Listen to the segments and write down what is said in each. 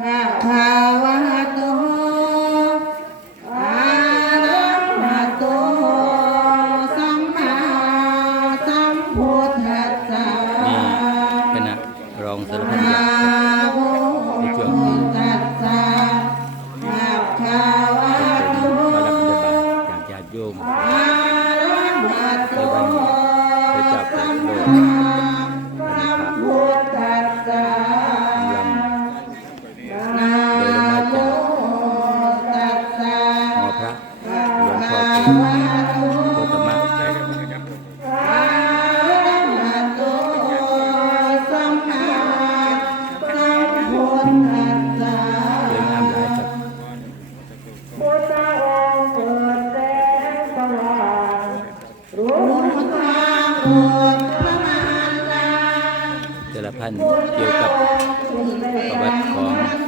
ห้าพัน พอบคุณพุทธมากใจกับพระเจ้าแต่ละพันเกี่ยวกับประวัติของ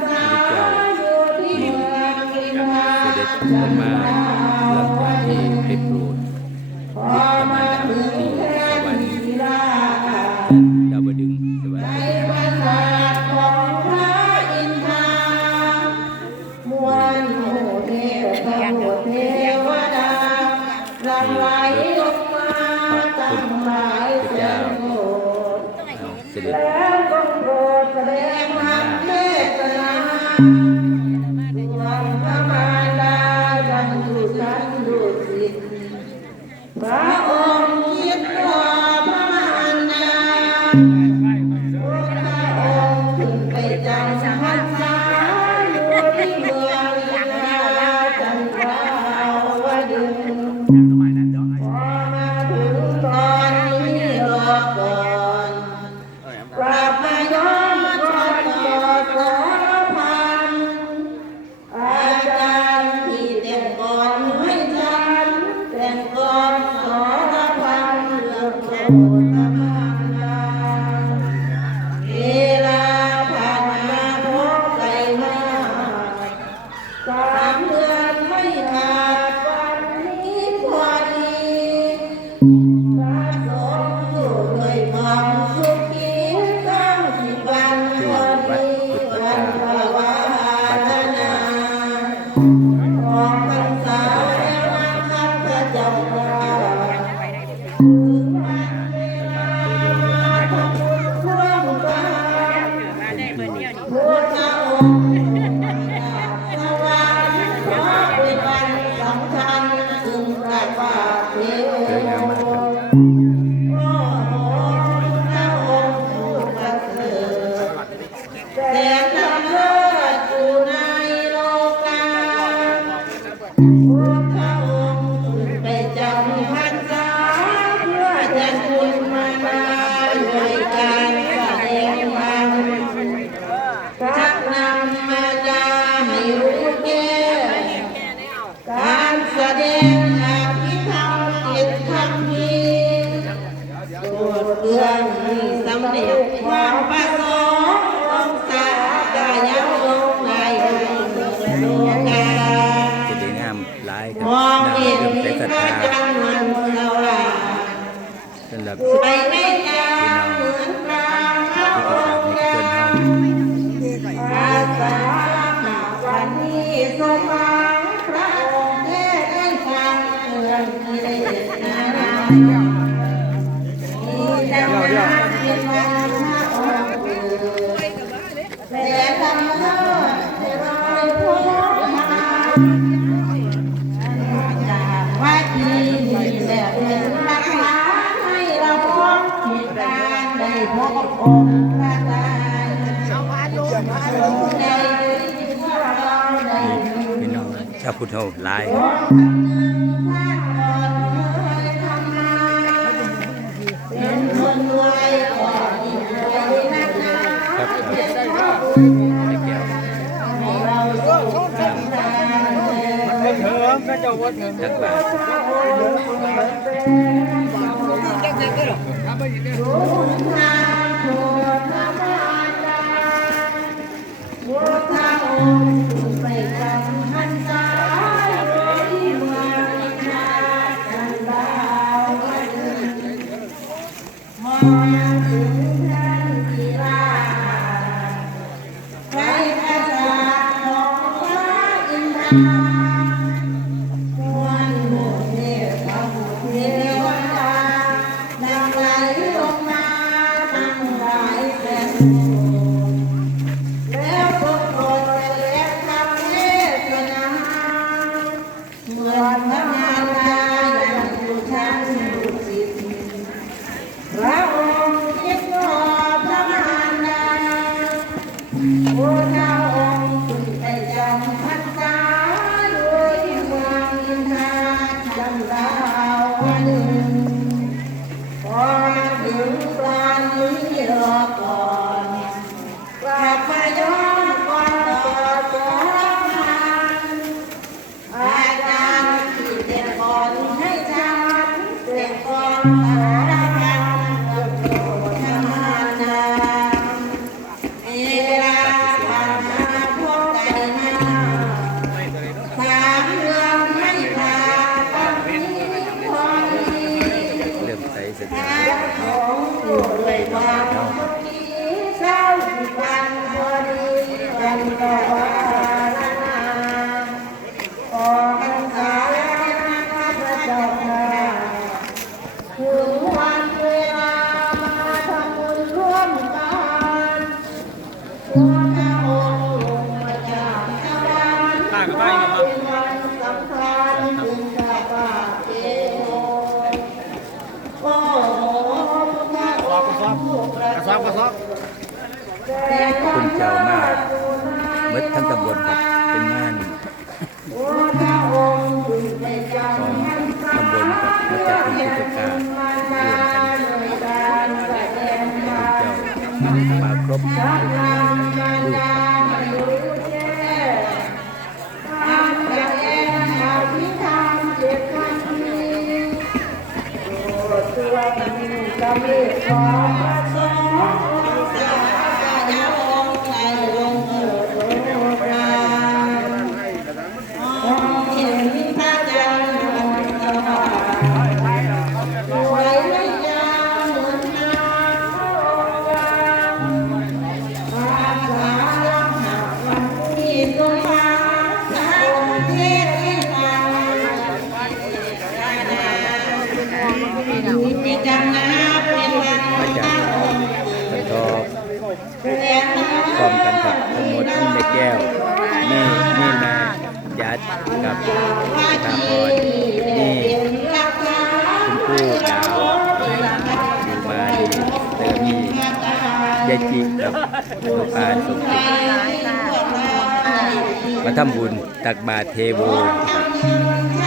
สมควรมาหลังจากที่ไปโปรดบุตรมารดาที่สวรรค์ดาวดึงสวรรค์พระพุทธเจ้าเสด็จ ไปแม่นะครับพี่น้องที่ประสานให้เกินเฮา Thank you. พ่อกับพ่อหน้าตาพี่น้องชาวพุทธหลายครับจักบาท ม ห คุณเจ้ามากเมื่อทั้งตำบลครับเป็นงานของตำบลกับมาจากที่พุทธกาลรวมกันโดยการแสดงพธรรระมเจ้ามาครบลูกนาม มีจันนาเป็นวันมาจากสันทอเรียนพร้อมกันครับทั้งหมดนี่แม่แก้วนี่นี่ม่ยัดกับตาพรนี่คุณปู่ดาวอยู่มาดีแล้วก็มียายจิกับลูกปานสมจิตมาทำบุญตักบาตรเทโวครับ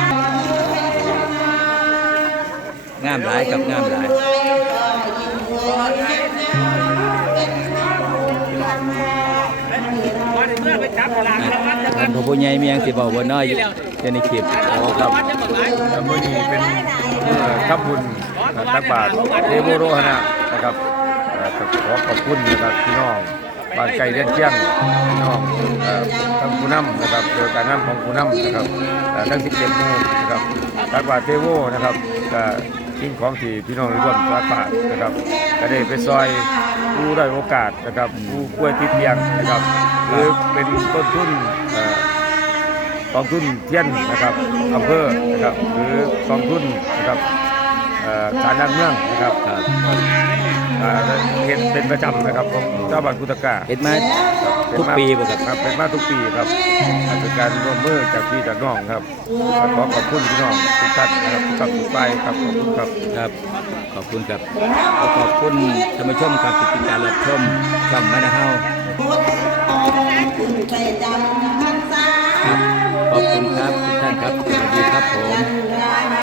งามหลายกับงามหลายท่านผู้ใหญ่มียังสิบอกบ่น้อยอยู่ในคลิปครับแต่มื่อนี้เป็นเอ่อทับบุญตักบาตรเทโวโรหณะนะครับก็ขอขอบคุณนะครับพี่น้องบ้านไก่เลี้ยนเชียงพี่น้องทั้งผู้นำนะครับโดยการนำของผู้นำนะครับทั้ง 17หมู่นะครับตักบาตรเทโวนะครับ สิ่งของที่พี่น้องร่วมรักบานะครับก็ได้ไปซอยผู้ได้โอกาสนะครับผู้ป่วยติดเตียงนะครับหรือเป็นต้นทุนกองทุนเทียนนะครับอำเภอนะครับหรือกองทุนนะครับ อ่อการน้ำเมืองนะครับครับอ่าเห็นเป็นประจำนะครับของเจ้าบ้านกุตกาเฮ็ดมาทุกปีบ่ครับ ครับเป็นมาทุกปีครับอ่าเป็นการร่วมมือจากพี่จากน้องครับขอขอบคุณพี่น้องทุกท่านนะครับทุกท่านทุกไปครับขอบคุณครับครับ ขอบคุณครับขอขอบคุณท่านผู้ชมครับที่ติดตามรับชมช่องมานาเฮาไปจำพรรษาครับขอบคุณครับทุกท่านครับสวัสดีครับผมจัน